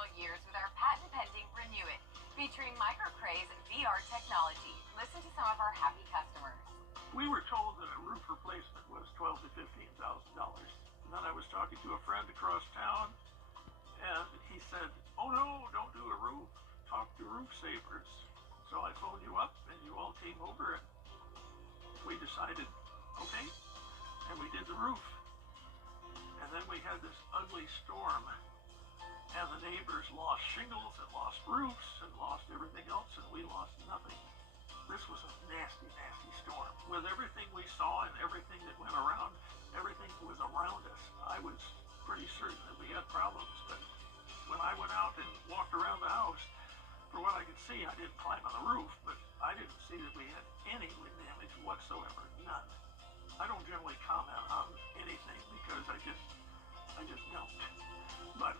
additional years with our patent-pending Renew It, featuring microcraze VR technology. Listen to some of our happy customers. We were told that a roof replacement was $12,000 to $15,000. And then I was talking to a friend across town, and he said, "Oh no, don't do a roof. Talk to Roof Savers." So I phoned you up, and you all came over, and we decided, okay, and we did the roof. And then we had this ugly storm, and the neighbors lost shingles and lost roofs and lost everything else, and we lost nothing. This was a nasty, nasty storm. With everything we saw and everything that went around, everything was around us. I was pretty certain that we had problems, but when I went out and walked around the house, for what I could see, I didn't climb on the roof, but I didn't see that we had any wind damage whatsoever, none. I don't generally comment on anything because I just don't. But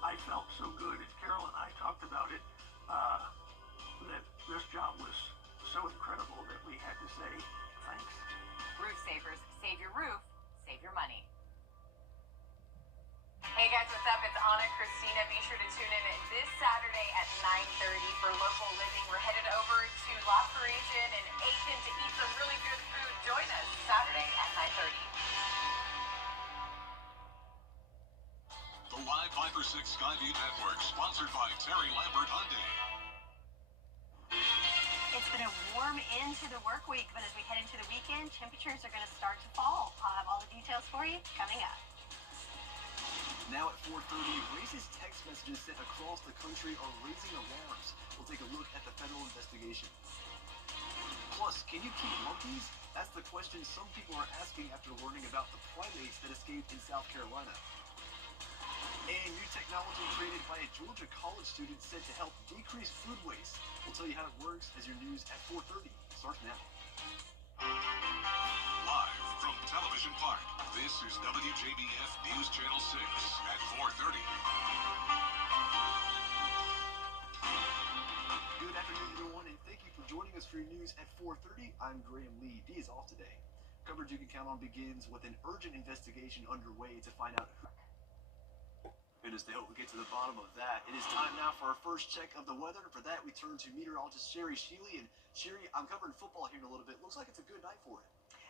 I felt so good, and Carol and I talked about it, that this job was so incredible that we had to say thanks. Roof Savers, save your roof, save your money. Hey guys, what's up? It's Anna Christina. Be sure to tune in this Saturday at 9:30 for Local Living. We're headed over to La Parisian and Aiken to eat some really good food. Join us Saturday at 9:30. The Live 5 or 6 Skyview Network, sponsored by Terry Lambert Hyundai. It's been a warm end to the work week, but as we head into the weekend, temperatures are going to start to fall. I'll have all the details for you coming up. Now at 4:30, racist text messages sent across the country are raising alarms. We'll take a look at the federal investigation. Plus, can you keep monkeys? That's the question some people are asking after learning about the primates that escaped in South Carolina. And new technology created by a Georgia college student said to help decrease food waste. We'll tell you how it works as your news at 4:30 starts now. Live from Television Park, this is WJBF News Channel 6 at 4:30. Good afternoon, everyone, and thank you for joining us for your news at 4:30. I'm Graham Lee. D is off today. Coverage you can count on begins with an urgent investigation underway to find out who. Goodness, they hope we get to the bottom of that. It is time now for our first check of the weather. And for that, we turn to meteorologist Sherry Sheely. And Sherry, I'm covering football here in a little bit. Looks like it's a good night for it.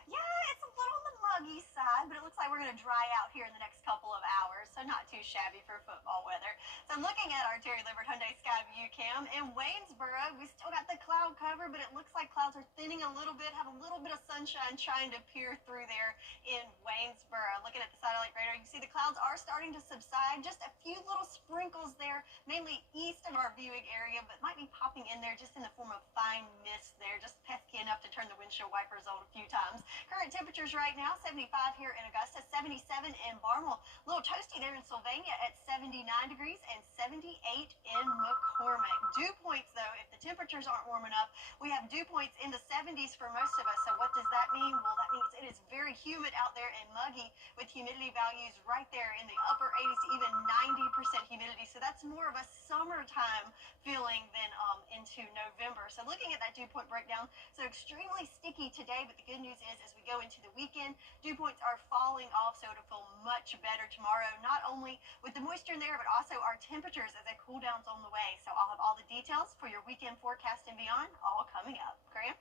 Yeah, it's a little on the muggy side, but it looks like we're going to dry out here in the next couple of hours, so not too shabby for football weather. So looking at our Terry Lambert Hyundai Sky View Cam in Waynesboro, we still got the cloud cover, but it looks like clouds are thinning a little bit, have a little bit of sunshine trying to peer through there in Waynesboro. Looking at the satellite radar, you can see the clouds are starting to subside, just a few little sprinkles there, mainly east of our viewing area, but might be popping in there just in the form of fine mist there, just pesky enough to turn the windshield wipers on a few times. Current temperatures right now, 75 here in Augusta, 77 in Barnwell, a little toasty there in Sylvania at 79 degrees and 78 in McCormick. Dew points, though, if the temperatures aren't warm enough, we have dew points in the 70s for most of us. So what does that mean? Well, that means it is very humid out there and muggy with humidity values right there in the upper 80s to even 90% humidity. So that's more of a summertime feeling than into November. So looking at that dew point breakdown, so extremely sticky today, but the good news is as we go into the weekend, dew points are falling off, so it'll feel much better tomorrow, not only with the moisture in there, but also our temperatures as a cool down's on the way. So I'll have all the details for your weekend forecast and beyond all coming up. Graham?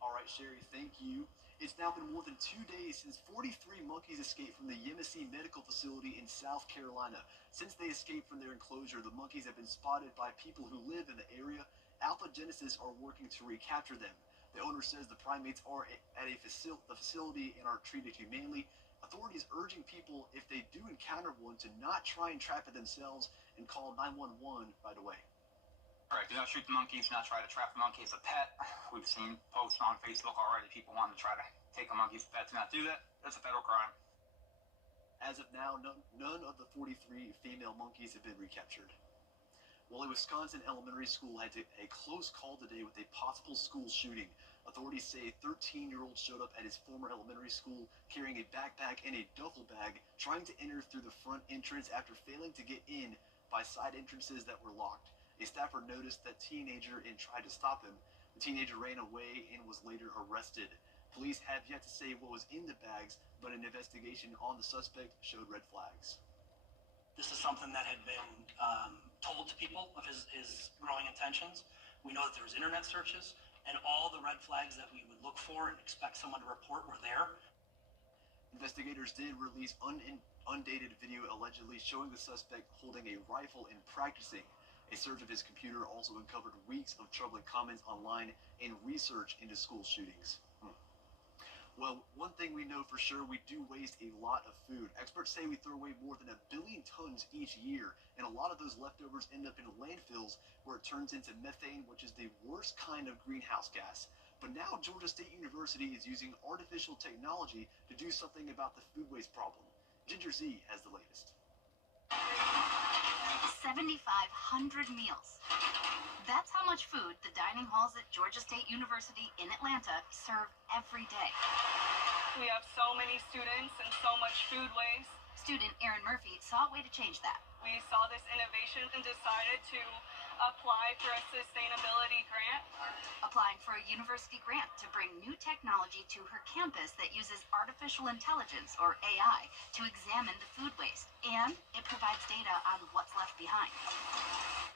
All right, Sherry, thank you. It's now been more than 2 days since 43 monkeys escaped from the Yemisi Medical Facility in South Carolina. Since they escaped from their enclosure, the monkeys have been spotted by people who live in the area. Alpha Genesis are working to recapture them. The owner says the primates are at the facility and are treated humanely. Authorities urging people, if they do encounter one, to not try and trap it themselves and call 911 right away. Correct. Do not shoot the monkeys. Do not try to trap the monkey as a pet. We've seen posts on Facebook already. People wanting to try to take a monkey as a pet. Do not do that. That's a federal crime. As of now, none of the 43 female monkeys have been recaptured. Well, a Wisconsin elementary school had a close call today with a possible school shooting. Authorities say a 13-year-old showed up at his former elementary school carrying a backpack and a duffel bag, trying to enter through the front entrance after failing to get in by side entrances that were locked. A staffer noticed that teenager and tried to stop him. The teenager ran away and was later arrested. Police have yet to say what was in the bags, but an investigation on the suspect showed red flags. This is something that had been told to people of his growing intentions. We know that there was internet searches, and all the red flags that we would look for and expect someone to report were there. Investigators did release undated video allegedly showing the suspect holding a rifle and practicing. A search of his computer also uncovered weeks of troubling comments online and research into school shootings. Well, one thing we know for sure, we do waste a lot of food. Experts say we throw away more than 1 billion tons each year, and a lot of those leftovers end up in landfills where it turns into methane, which is the worst kind of greenhouse gas. But now Georgia State University is using artificial technology to do something about the food waste problem. Ginger Z has the latest. 7,500 meals. That's how much food the dining halls at Georgia State University in Atlanta serve every day. We have so many students and so much food waste. Student Erin Murphy saw a way to change that. We saw this innovation and decided to apply for a sustainability grant. Applying for a university grant to bring new technology to her campus that uses artificial intelligence, or AI, to examine the food waste. And it provides data on what's left behind.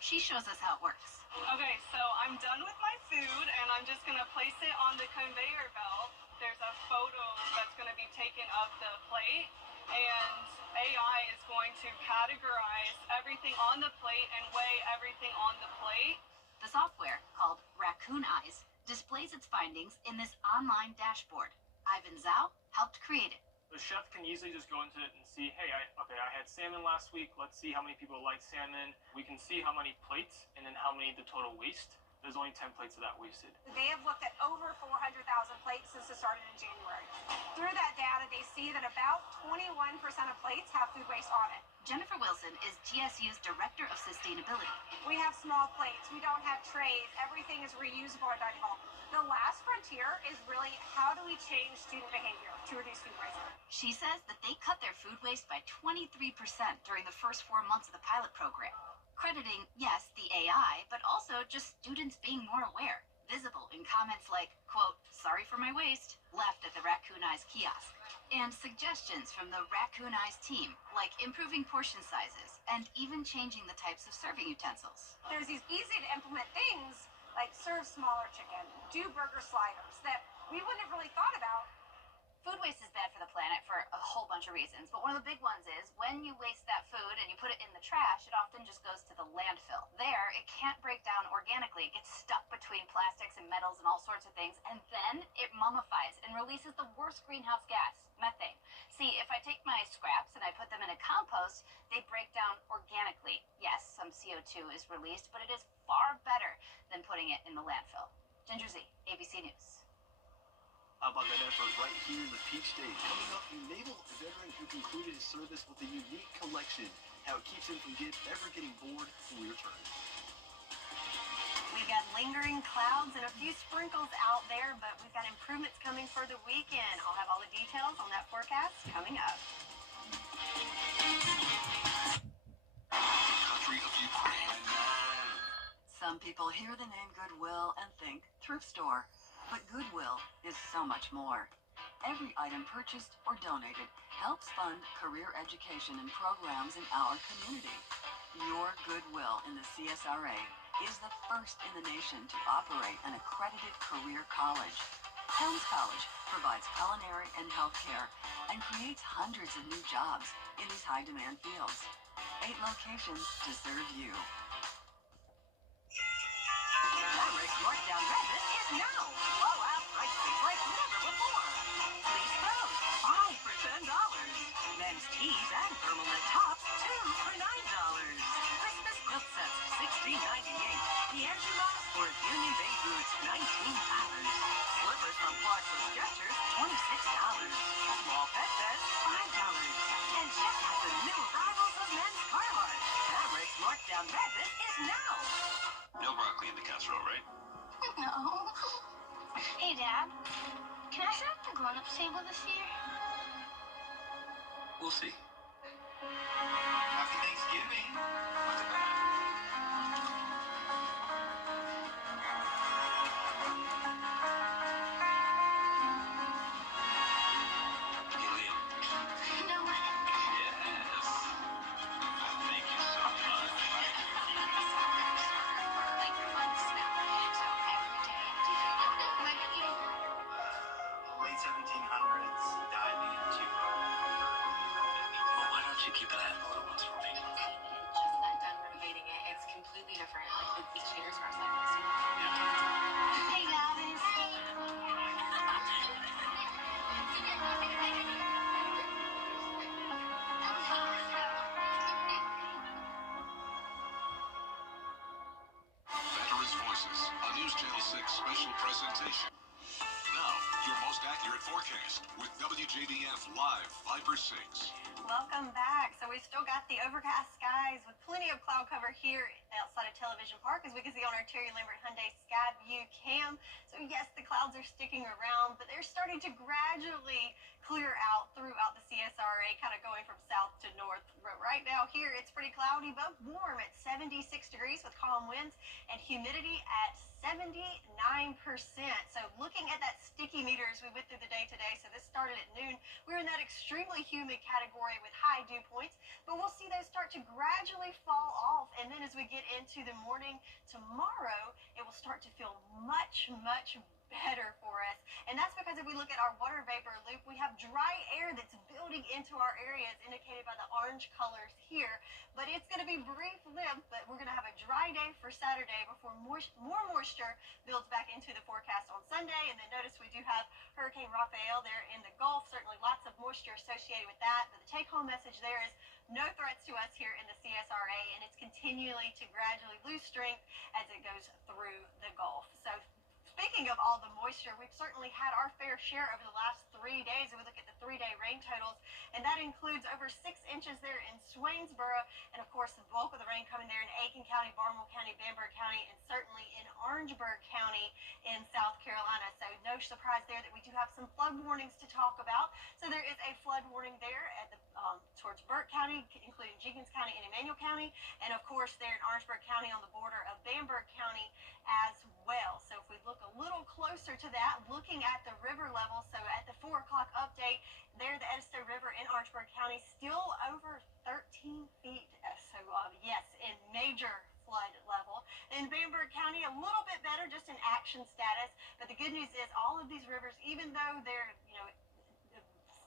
She shows us how it works. Okay, so I'm done with my food and I'm just gonna place it on the conveyor belt. There's a photo that's gonna be taken of the plate, and AI is going to categorize everything on the plate and weigh everything on the plate. The software, called Raccoon Eyes, displays its findings in this online dashboard. Ivan Zhao helped create it. The chef can easily just go into it and see, hey, I had salmon last week. Let's see how many people like salmon. We can see how many plates and then how many the total waste. There's only 10 plates of that wasted. They have looked at over 400,000 plates since it started in January. Through that data, they see that about 21% of plates have food waste on it. Jennifer Wilson is GSU's Director of Sustainability. We have small plates. We don't have trays. Everything is reusable at dining hall. The last frontier is really how do we change student behavior to reduce food waste? She says that they cut their food waste by 23% during the first 4 months of the pilot program. Crediting, yes, the AI, but also just students being more aware, visible in comments like, quote, sorry for my waste, left at the Raccoon Eyes kiosk. And suggestions from the Raccoon Eyes team, like improving portion sizes and even changing the types of serving utensils. There's these easy to implement things like serve smaller chicken, do burger sliders that we wouldn't have really thought about. Food waste is bad for the planet for a whole bunch of reasons, but one of the big ones is when you waste that food and you put it in the trash, it often just goes to the landfill. There, it can't break down organically. It gets stuck between plastics and metals and all sorts of things, and then it mummifies and releases the worst greenhouse gas, methane. See, if I take my scraps and I put them in a compost, they break down organically. Yes, some CO2 is released, but it is far better than putting it in the landfill. Ginger Z, ABC News. How about that effort right here in the Peach State? Coming up, a naval veteran who concluded his service with a unique collection. How it keeps him from ever getting bored when we return. We've got lingering clouds and a few sprinkles out there, but we've got improvements coming for the weekend. I'll have all the details on that forecast coming up. Country of Ukraine. Some people hear the name Goodwill and think thrift store. But Goodwill is so much more. Every item purchased or donated helps fund career education and programs in our community. Your Goodwill in the CSRA is the first in the nation to operate an accredited career college. Helms College provides culinary and healthcare and creates hundreds of new jobs in these high-demand fields. 8 locations to serve you. Fabric markdown madness is now. Blowout prices like never before. Please pros, 5 for $10. Men's tees and thermal knit tops, 2 for $9. Christmas quilt sets, $16.98. D'Angelo Sport Union Bay boots, $19. Slippers from Clark's or Skechers, $26. Small pet beds, $5. And check out the new arrivals of men's Carhartt. Fabric's markdown madness is now. No broccoli in the casserole, right? No. Hey, Dad. Can I sit at the grown-ups table this year? We'll see. Happy Thanksgiving. Hey, Liam. No. Yes. Thank you so much. you keep an eye on the little ones for me? Just got done renovating it. It's completely different. Like the chairs are like this. Hey guys. Veterans Voices, a News Channel 6 special presentation. Now, your most accurate forecast with WJBF Live Viper 6. Welcome back. So we've still got the overcast skies with plenty of cloud cover here outside of Television Park, as we can see on our Terry Lambert Hyundai Sky View cam. So yes, the clouds are sticking around, but they're starting to gradually clear out throughout the CSRA, kind of going from south to north. But right now here, it's pretty cloudy, but warm at 76 degrees with calm winds and humidity at 79%. So looking at that sticky meter as we went through the day today, so this started at noon, we were in that extremely humid category with high dew points, but we'll see those start to gradually fall off. And then as we get into the morning tomorrow, it will start to feel much, much better for us. And that's because if we look at our water vapor loop, we have dry air that's building into our area, as indicated by the orange colors here. But it's going to be brief-lived, but we're going to have a dry day for Saturday before more moisture builds back into the forecast on Sunday. And then notice we do have Hurricane Rafael there in the Gulf. Certainly lots of moisture associated with that. But the take-home message there is no threats to us here in the CSRA, and it's continually to gradually lose strength as it goes through the Gulf. So speaking of all the moisture, we've certainly had our fair share over the last 3 days. If we look at the 3-day rain totals, and that includes over 6 inches there in Swainsboro, and of course the bulk of the rain coming there in Aiken County, Barnwell County, Bamberg County, and certainly in Orangeburg County in South Carolina. So no surprise there that we do have some flood warnings to talk about. So there is a flood warning there at the towards Burke County, including Jenkins County and Emmanuel County, and of course there in Orangeburg County on the border of Bamberg County as well. So if we look a little closer to that, looking at the river level, so at the 4 o'clock update, there the Edisto River in Orangeburg County still over 13 feet. So yes, in major flood level. In Bamberg County, a little bit better, just in action status. But the good news is all of these rivers, even though they're,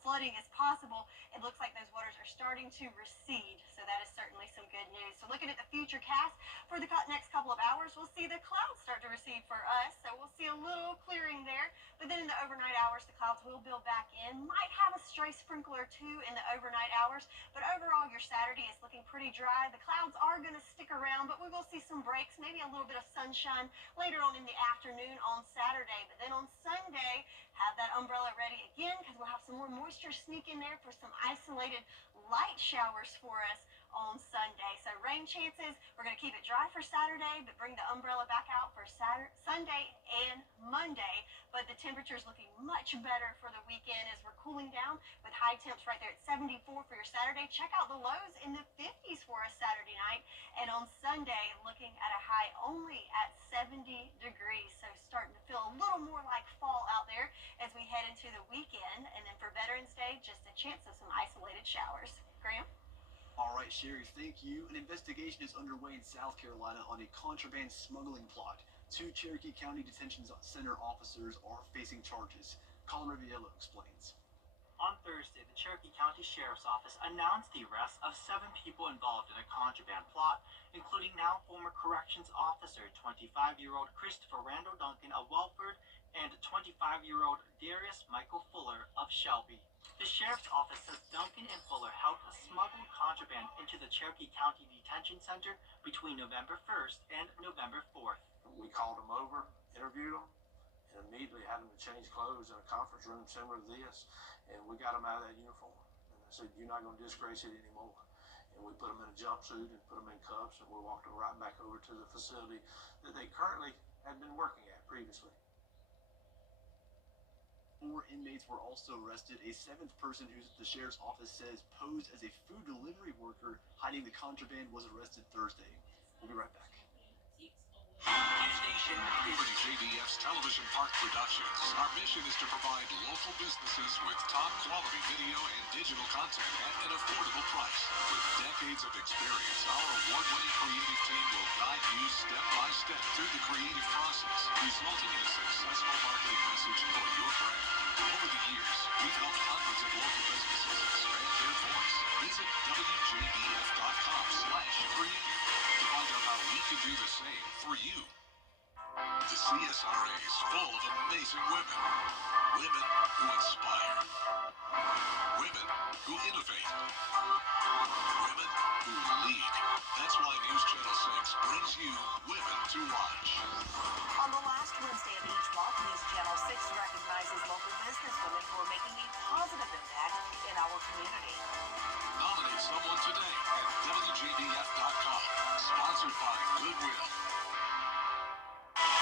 flooding is possible, it looks like those waters are starting to recede. So that is certainly some good news. So looking at the future cast for the next couple of hours, we'll see the clouds start to recede for us. So we'll see a little clearing there. But then in the overnight hours, the clouds will build back in. Might have a stray sprinkle or two in the overnight hours. But overall, your Saturday is looking pretty dry. The clouds are going to stick around, but we will see some breaks, maybe a little bit of sunshine later on in the afternoon on Saturday. But then on Sunday, have that umbrella ready again, because we'll have some more moisture sneak in there for some isolated light showers for us on Sunday. So rain chances, we're going to keep it dry for Saturday, but bring the umbrella back out for Sunday and Monday. But the temperature's looking much better for the weekend as we're cooling down with high temps right there at 74 for your Saturday. Check out the lows in the 50s for us Saturday night. And on Sunday, looking at a high only at 70 degrees. So starting to feel a little more like fall out there as we head into the weekend. And then for Veterans Day, just a chance of some isolated showers. Graham? All right, Sherry, thank you. An investigation is underway in South Carolina on a contraband smuggling plot. 2 Cherokee County Detention Center officers are facing charges. Colin Riviello explains. On Thursday, the Cherokee County Sheriff's Office announced the arrest of 7 people involved in a contraband plot, including now former corrections officer 25-year-old Christopher Randall Duncan of Welford and 25-year-old Darius Michael Fuller of Shelby. The Sheriff's Office says Duncan and Fuller helped smuggle contraband into the Cherokee County Detention Center between November 1st and November 4th. We called them over, interviewed them, and immediately had them to change clothes in a conference room similar to this, and we got them out of that uniform. And I said, you're not going to disgrace it anymore. And we put them in a jumpsuit and put them in cuffs, and we walked them right back over to the facility that they currently had been working at previously. 4 inmates were also arrested. A 7th person who the sheriff's office says posed as a food delivery worker hiding the contraband was arrested Thursday. We'll be right back. WJBF's Television Park Productions. Our mission is to provide local businesses with top quality video and digital content at an affordable price. With decades of experience, our award-winning creative team will guide you step by step through the creative process, resulting in a successful marketing message for your brand. Over the years, we've helped hundreds of local businesses expand their voice. Visit SRAs full of amazing women. Women who inspire. Women who innovate. Women who lead. That's why News Channel 6 brings you Women to Watch. On the last Wednesday of each month, News Channel 6 recognizes local businesswomen who are making a positive impact in our community. Nominate someone today at WJBF.com. Sponsored by Goodwill.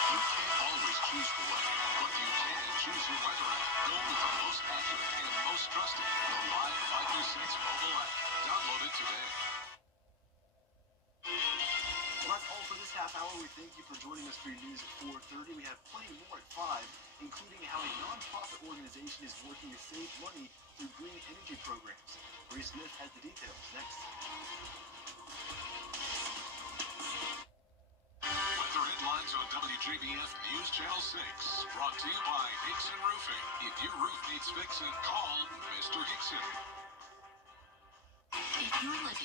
You can't always choose the weather, but you can choose your weather app. Go with the most accurate and most trusted, the Live 526 mobile app. Download it today. Well, that's all for this half hour. We thank you for joining us for your news at 4:30. We have plenty more at 5, including how a nonprofit organization is working to save money through green energy programs. Bree Smith has the details next. Weather headlines on WJBF News Channel 6. Brought to you by Hickson Roofing. If your roof needs fixing, call Mr. Hickson. If you're living